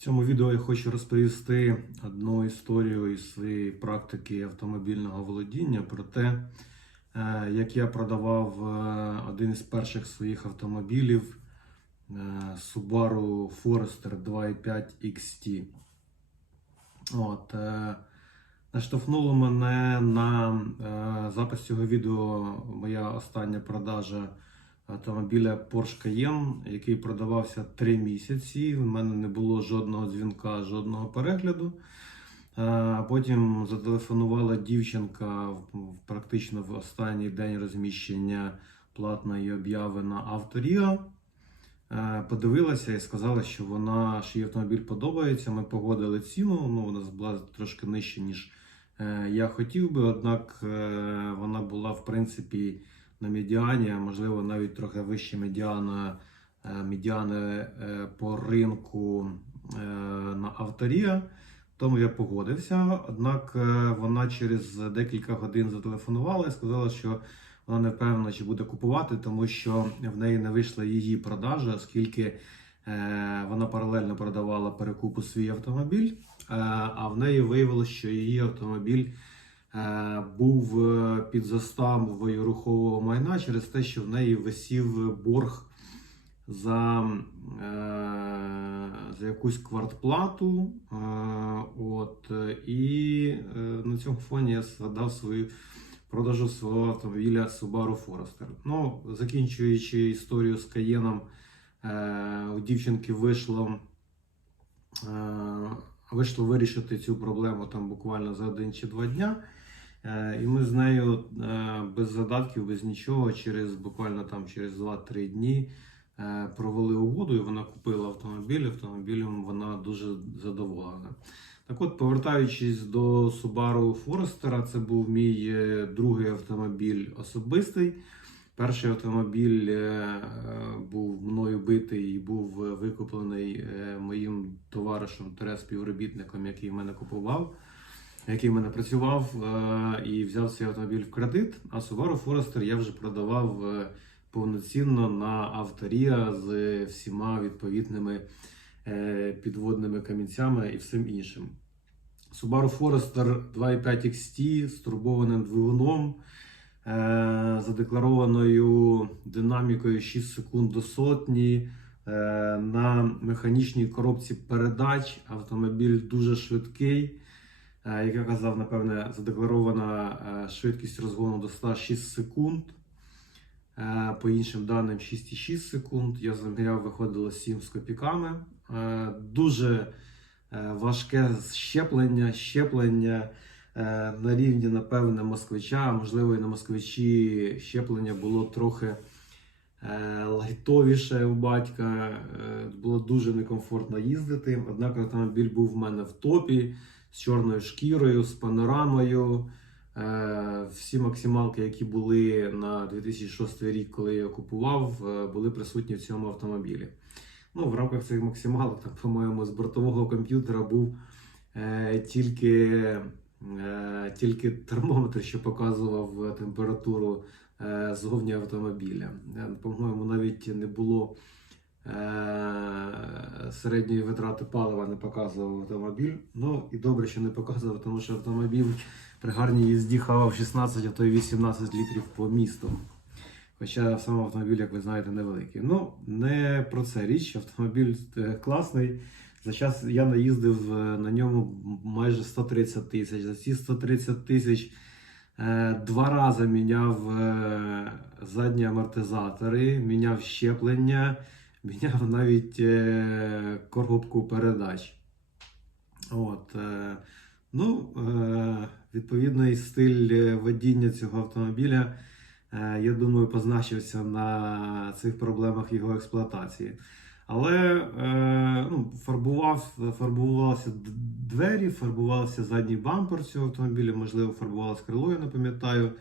цьому відео я хочу розповісти одну історію із своєї практики автомобільного володіння про те, е, як я продавав е, один із перших своїх автомобілів е, Subaru Forester 2.5 XT. От, наштовхнуло мене на запис цього відео моя остання продажа автомобіля Porsche Cayenne, який продавався 3 місяці. У мене не було жодного дзвінка, жодного перегляду. Потім зателефонувала дівчинка практично в останній день розміщення платної обяви на Авторіа. Подивилася і сказала, що вона що їй автомобіль подобається. Ми погодили ціну. Ну, вона була трошки нижче, ніж е, я хотів би. Однак е, вона була в принципі на медіані, а можливо навіть трохи вище медіана, е, медіани е, по ринку е, на авторія. Тому я погодився. Однак вона через декілька годин зателефонувала і сказала, що вона не впевнена, чи буде купувати, тому що в неї не вийшла її продажа, оскільки вона паралельно продавала перекупу свій автомобіль, а в неї виявилося, що її автомобіль був е, під заставою рухового майна через те, що в неї висів борг за, е, за якусь квартплату. Е, от, е, і е, на цьому фоні я згадав свою продажу свого автомобіля Subaru Forester. Ну, закінчуючи історію з Каєном, е, у дівчинки вийшло, е, вийшло вирішити цю проблему там буквально за один чи два дня. Е, І ми з нею е, без задатків, без нічого, через буквально там через 2-3 дні е, провели угоду, і вона купила автомобіль. Автомобілем вона дуже задоволена. Так от, повертаючись до Subaru Forester, це був мій другий автомобіль особистий. Перший автомобіль був мною битий і був викуплений моїм товаришем та співробітником, який мене купував, який мене працював е, і взяв цей автомобіль в кредит. А Subaru Forester я вже продавав е, повноцінно на авторія з всіма відповідними е, підводними камінцями і всім іншим. Subaru Forester 2.5 XT з турбованим двигуном, задекларованою динамікою 6 секунд до сотні. На механічній коробці передач автомобіль дуже швидкий. Е, Як я казав, напевне, задекларована е, швидкість розгону до 106 секунд. Е, По іншим даним 6,6 секунд. Я заміряв, виходило 7 з копійками. Е, Дуже важке щеплення, щеплення на рівні, напевне, москвича, можливо, і на москвичі щеплення було трохи лайтовіше у батька. Було дуже некомфортно їздити. Однак автомобіль був в мене в топі з чорною шкірою, з панорамою. Е, Всі максималки, які були на 2006 рік, коли я купував, е, були присутні в цьому автомобілі. Ну, в рамках цих максималок, там, по-моєму, з бортового комп'ютера був е, тільки, е, тільки термометр, що показував температуру е, зовні автомобіля. Е, По-моєму, навіть не було е, середньої витрати палива, не показував автомобіль. Ну і добре, що не показував, тому що автомобіль при гарній їзді хавав 16, а то й 18 літрів по місту. Хоча сам автомобіль, як ви знаєте, невеликий. Ну, не про це річ. Автомобіль е, класний. За час я наїздив е, на ньому майже 130 тисяч. За ці 130 тисяч е, два рази міняв е, задні амортизатори, міняв щеплення, міняв навіть е, коробку передач. От, е, ну, е, відповідний стиль водіння цього автомобіля, я думаю, позначився на цих проблемах його експлуатації. Але ну, фарбував, фарбувалися двері, фарбувався задній бампер цього автомобіля, можливо, фарбувалося крило, я не пам'ятаю.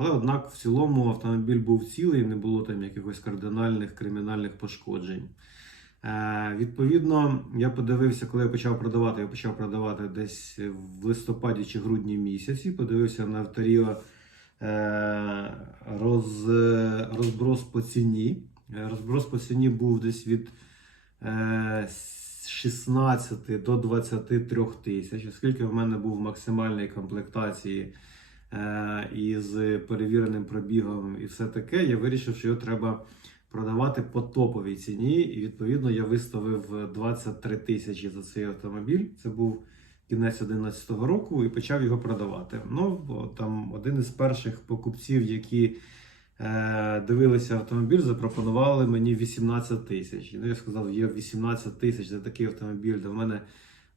Але однак в цілому автомобіль був цілий, не було там якихось кардинальних кримінальних пошкоджень. Е, відповідно, я подивився, коли я почав продавати, я почав продавати десь в листопаді чи грудні місяці. Подивився на авторіо е, роз, розброс по ціні. Е, Розброс по ціні був десь від е, 16 до 23 тисяч, оскільки в мене був в максимальній комплектації із перевіреним пробігом і все таке, я вирішив, що його треба продавати по топовій ціні. І відповідно я виставив 23 тисячі за цей автомобіль. Це був кінець 2011 року і почав його продавати. Ну, там один із перших покупців, які е, дивилися автомобіль, запропонували мені 18 тисяч. Ну, я сказав, є 18 тисяч за такий автомобіль. До мене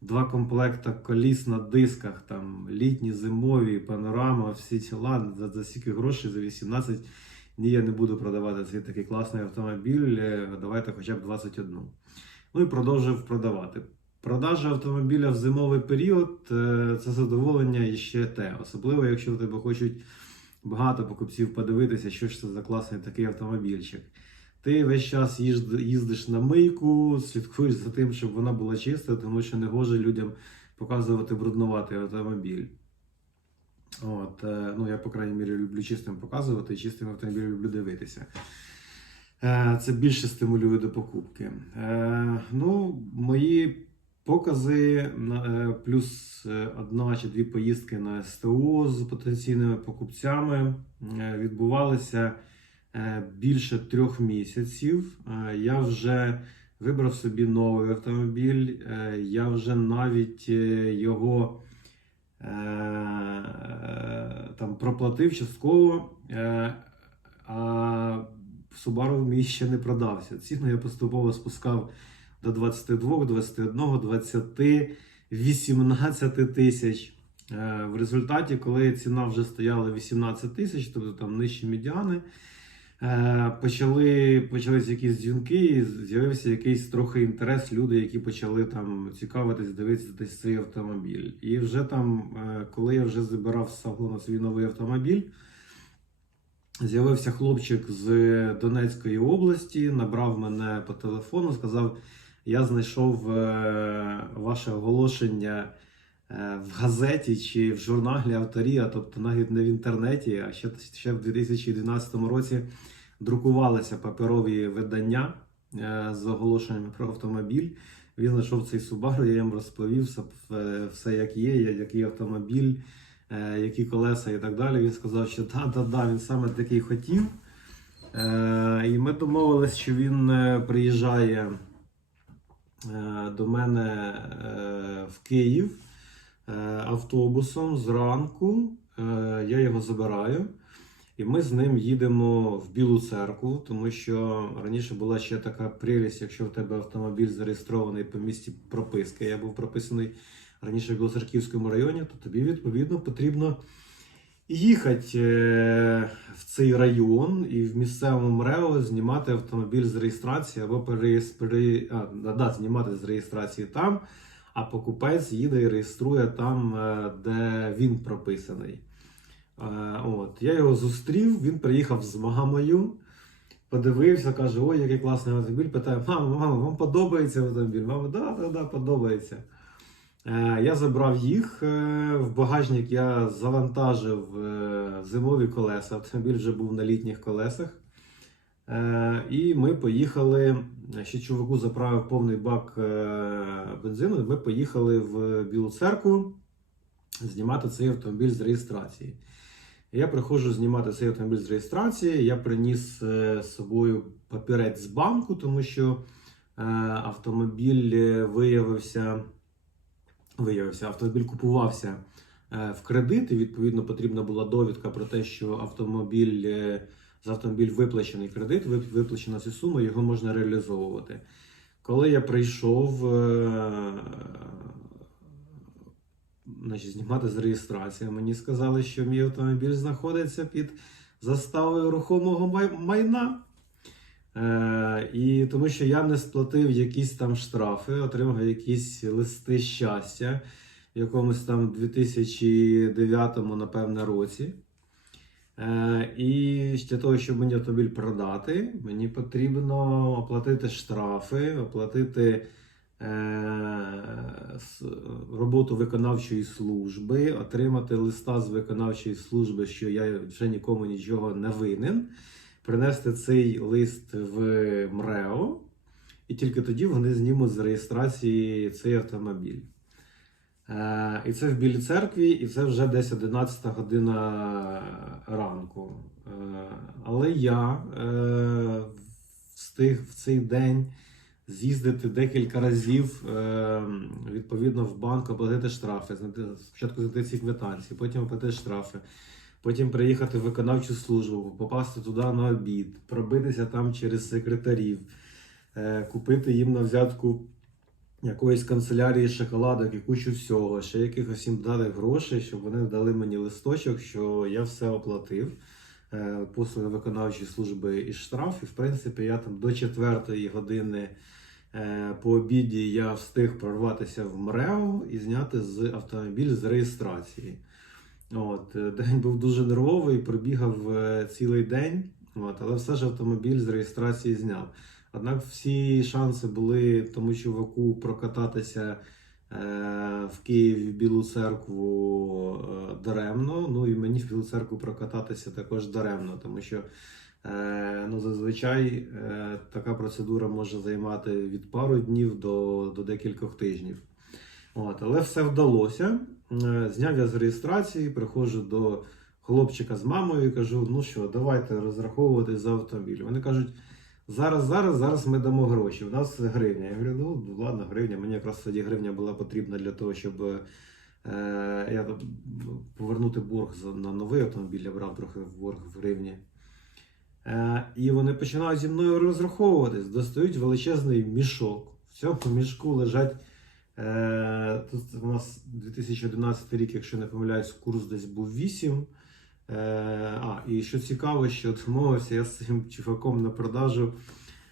два комплекта коліс на дисках, там літні, зимові, панорама, всі тіла за, за стільки грошей, за 18. Ні, я не буду продавати цей такий класний автомобіль. е, Давайте хоча б 21. Ну і продовжив продавати. Продажа автомобіля в зимовий період е, це задоволення і ще те. Особливо, якщо в тебе хочуть багато покупців подивитися, що ж це за класний такий автомобільчик. Ти весь час їздиш на мийку, слідкуєш за тим, щоб вона була чиста, тому що не гоже людям показувати бруднуватий автомобіль. От, е, ну, я, по крайній мірі, люблю чистим показувати, і чистим автомобілем люблю дивитися. Е, Це більше стимулює до покупки. Е, Ну, мої покази плюс одна чи дві поїздки на СТО з потенційними покупцями відбувалися більше трьох місяців. Е, Я вже вибрав собі новий автомобіль, е, я вже навіть е, його е, там проплатив частково. е, А Subaru мій ще не продався. Ціну я поступово спускав до 22, 21, 20, 18 тисяч. Е, В результаті, коли ціна вже стояла 18 тисяч, тобто там нижчі медіани, е, почали, почались якісь дзвінки, з'явився якийсь трохи інтерес, люди, які почали там цікавитись, дивитися цей автомобіль. І вже там, е, коли я вже забирав з салону свій новий автомобіль, З'явився хлопчик з Донецької області, набрав мене по телефону, сказав: я знайшов е, ваше оголошення е, в газеті чи в журналі Авторія, тобто навіть не в інтернеті, а ще, ще в 2012 році друкувалися паперові видання е, з оголошеннями про автомобіль. Він знайшов цей Subaru, я їм розповів все, все як є, який автомобіль е, які колеса і так далі. Він сказав, що да, да, да, він саме такий хотів. Е, і ми домовились, що він е, приїжджає е, до мене е, в Київ е, автобусом зранку. Е, я його забираю. І ми з ним їдемо в Білу церкву, тому що раніше була ще така прелість, якщо в тебе автомобіль зареєстрований по місці прописки. Я був прописаний раніше в Білоцерківському районі, то тобі відповідно потрібно їхати е, в цей район і в місцевому МРЕО знімати автомобіль з реєстрації або пере... а, да, знімати з реєстрації там, а покупець їде і реєструє там, е, де він прописаний. Е, От. Я його зустрів, він приїхав з мамою. Подивився, каже: ой, який класний автомобіль. Питає, мама, мама, вам подобається автомобіль? Мама, да, да, да, подобається. Е, Я забрав їх в багажник. Я завантажив зимові колеса. Автомобіль вже був на літніх колесах. Е, І ми поїхали. Ще чуваку заправив повний бак е, бензину. Ми поїхали в Білу церкву знімати цей автомобіль з реєстрації. Я приходжу знімати цей автомобіль з реєстрації. Я приніс е, з собою папірець з банку, тому що автомобіль виявився, виявився, автомобіль купувався в кредит, і відповідно потрібна була довідка про те, що автомобіль за автомобіль виплачений кредит, виплачена ця сума, його можна реалізовувати. Коли я прийшов е, значить, знімати з реєстрації, мені сказали, що мій автомобіль знаходиться під заставою рухомого майна. Е, і тому що я не сплатив якісь там штрафи, отримав якісь листи щастя в якомусь там 2009, напевне, році. Е, і для того, щоб мені автомобіль продати, мені потрібно оплатити штрафи, оплатити е, роботу виконавчої служби, отримати листа з виконавчої служби, що я вже нікому нічого не винен, принести цей лист в МРЕО. і тільки тоді вони знімуть з реєстрації цей автомобіль. Е, і це в Білій церкві, і це вже десь 11 година ранку. Е, але я е, встиг в цей день з'їздити декілька разів відповідно в банк, оплатити штрафи. Спочатку знайти ці квитанції, потім оплатити штрафи, потім приїхати в виконавчу службу, попасти туди на обід, пробитися там через секретарів, купити їм на взятку якоїсь канцелярії шоколадок і кучу всього, ще якихось їм дали грошей, щоб вони дали мені листочок, що я все оплатив. е, Послуги виконавчої служби і штраф. І в принципі, я там до четвертої години е, по обіді я встиг прорватися в МРЕО і зняти з автомобіль з реєстрації. От, е, день був дуже нервовий, пробігав цілий день, от, але все ж автомобіль з реєстрації зняв. Однак всі шанси були тому чуваку прокататися е, в Києві в Білу церкву е, даремно. Ну і мені в Білу церкву прокататися також даремно, тому що е, ну, зазвичай така процедура може займати від пару днів до, до декількох тижнів. От, але все вдалося. Зняв я з реєстрації, приходжу до хлопчика з мамою і кажу: ну що, давайте розраховувати за автомобіль. Вони кажуть. Зараз, зараз, зараз ми дамо гроші. У нас гривня. Я говорю, ну ладно, гривня. Мені якраз тоді гривня була потрібна для того, щоб е, я повернути борг на новий автомобіль. Я брав трохи борг в гривні. Е, і вони починають зі мною розраховуватись, достають величезний мішок. В цьому мішку лежать. Е, тут у нас 2011 рік, якщо не помиляюсь, курс десь був 8. Е, а, і що цікаво, що домовився я з цим чуваком на продажу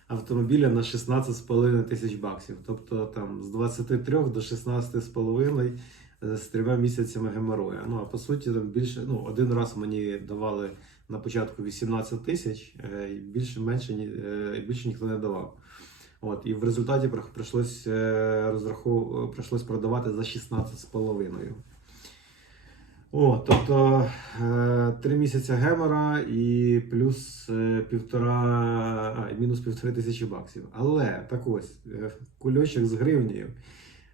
автомобіля на 16,5 тисяч баксів. Тобто там з 23 до 16,5 е, з трьома місяцями геморроя. Ну а по суті, там більше ну, один раз мені давали на початку 18 тисяч, е, більше менше більше ніхто не давав. От, і в результаті при- прийшлось розрахов... прийшлось продавати за 16,5. О, тобто е, три місяці гемора і плюс е, півтора, мінус півтори тисячі баксів. Але так ось, е, кульочок з гривнею.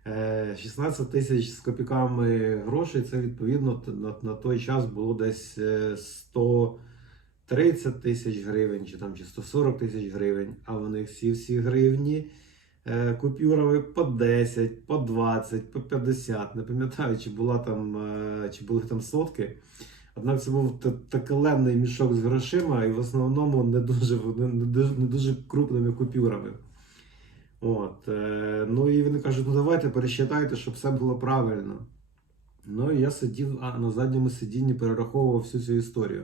Е, 16 тисяч з копійками грошей, це відповідно на, на той час було десь е, 130 тисяч гривень, чи там чи 140 тисяч гривень, а вони всі всі гривні купюрами по 10, по 20, по 50. Не пам'ятаю, чи була там, е, чи були там сотки. Однак це був та- такеленний мішок з грошима, і в основному не дуже, не, дуже, не дуже крупними купюрами. От, е, ну і вони кажуть, ну давайте пересчитайте, щоб все було правильно. Ну і я сидів на задньому сидінні, перераховував всю цю історію.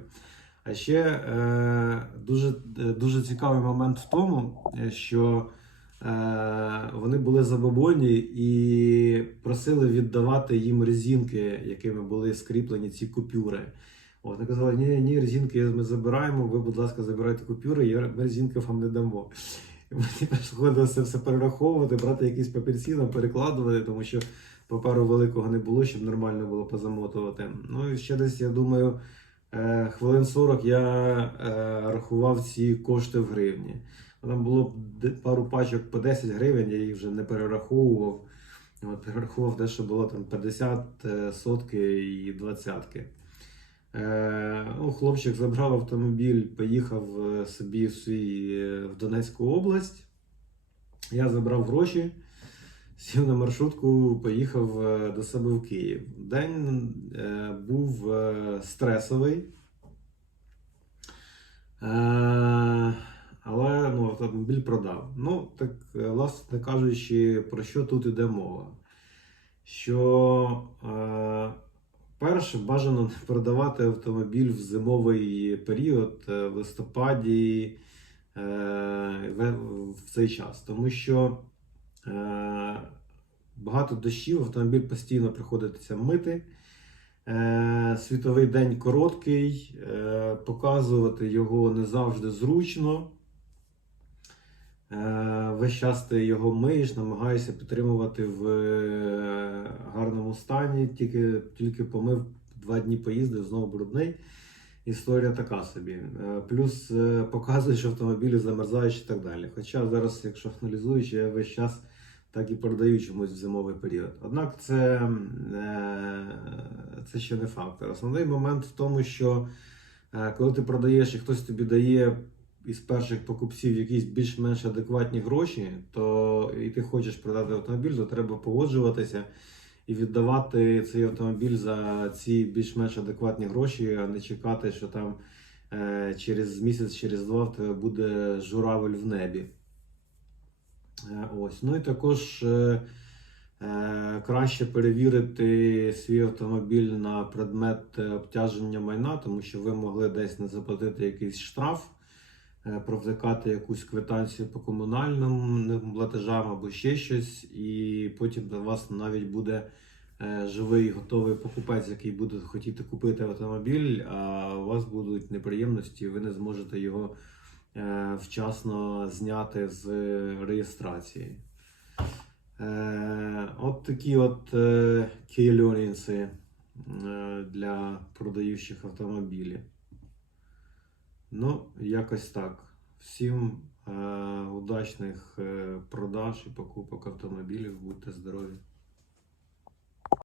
А ще е, дуже, е, дуже цікавий момент в тому, е, що е, вони були забобонні і просили віддавати їм резинки, якими були скріплені ці купюри. От, вони казали, ні, ні, резинки ми забираємо, ви, будь ласка, забирайте купюри, і ми резинки вам не дамо. Мені приходилося все перераховувати, брати якісь папірці, перекладувати, тому що паперу великого не було, щоб нормально було позамотувати. Ну і ще десь, я думаю, е, хвилин 40 я е, рахував ці кошти в гривні. Там було пару пачок по 10 гривень, я їх вже не перераховував. От, перерахував те, що було там 50, е, сотки і двадцятки. Е, ну, хлопчик забрав автомобіль, поїхав е, собі в, свій, е, в Донецьку область. Я забрав гроші, сів на маршрутку, поїхав до себе в Київ. День е, був е, стресовий. Е, але ну, автомобіль продав. Ну, так, е, власне кажучи, про що тут іде мова? Що е, перше, бажано не продавати автомобіль в зимовий період, е, в листопаді е, в, цей час, тому що е, багато дощів, автомобіль постійно приходиться мити. Е, світовий день короткий, показувати його не завжди зручно. Е, Весь час ти його миєш, намагаєшся підтримувати в е, гарному стані. Тільки, тільки помив два дні поїздив, знову брудний. історія така собі. Е, Плюс показує, що автомобілі замерзають і так далі. Хоча зараз, якщо аналізуючи, я весь час так і продаю чомусь в зимовий період. Однак це, це ще не фактор. Основний момент в тому, що коли ти продаєш і хтось тобі дає із перших покупців якісь більш-менш адекватні гроші, то і ти хочеш продати автомобіль, то треба погоджуватися і віддавати цей автомобіль за ці більш-менш адекватні гроші, а не чекати, що там е, через місяць, через два в тебе буде журавель в небі. Е, Ось. Ну і також е, е, краще перевірити свій автомобіль на предмет е, обтяження майна, тому що ви могли десь не заплатити якийсь штраф, е, провтикати якусь квитанцію по комунальним платежам або ще щось, і потім до вас навіть буде е, живий готовий покупець, який буде хотіти купити автомобіль, а у вас будуть неприємності, ви не зможете його е, вчасно зняти з реєстрації. От такі от е, для продаючих автомобілі. Ну, якось так. Всім е, удачних е, продаж і покупок автомобілів. Будьте здорові!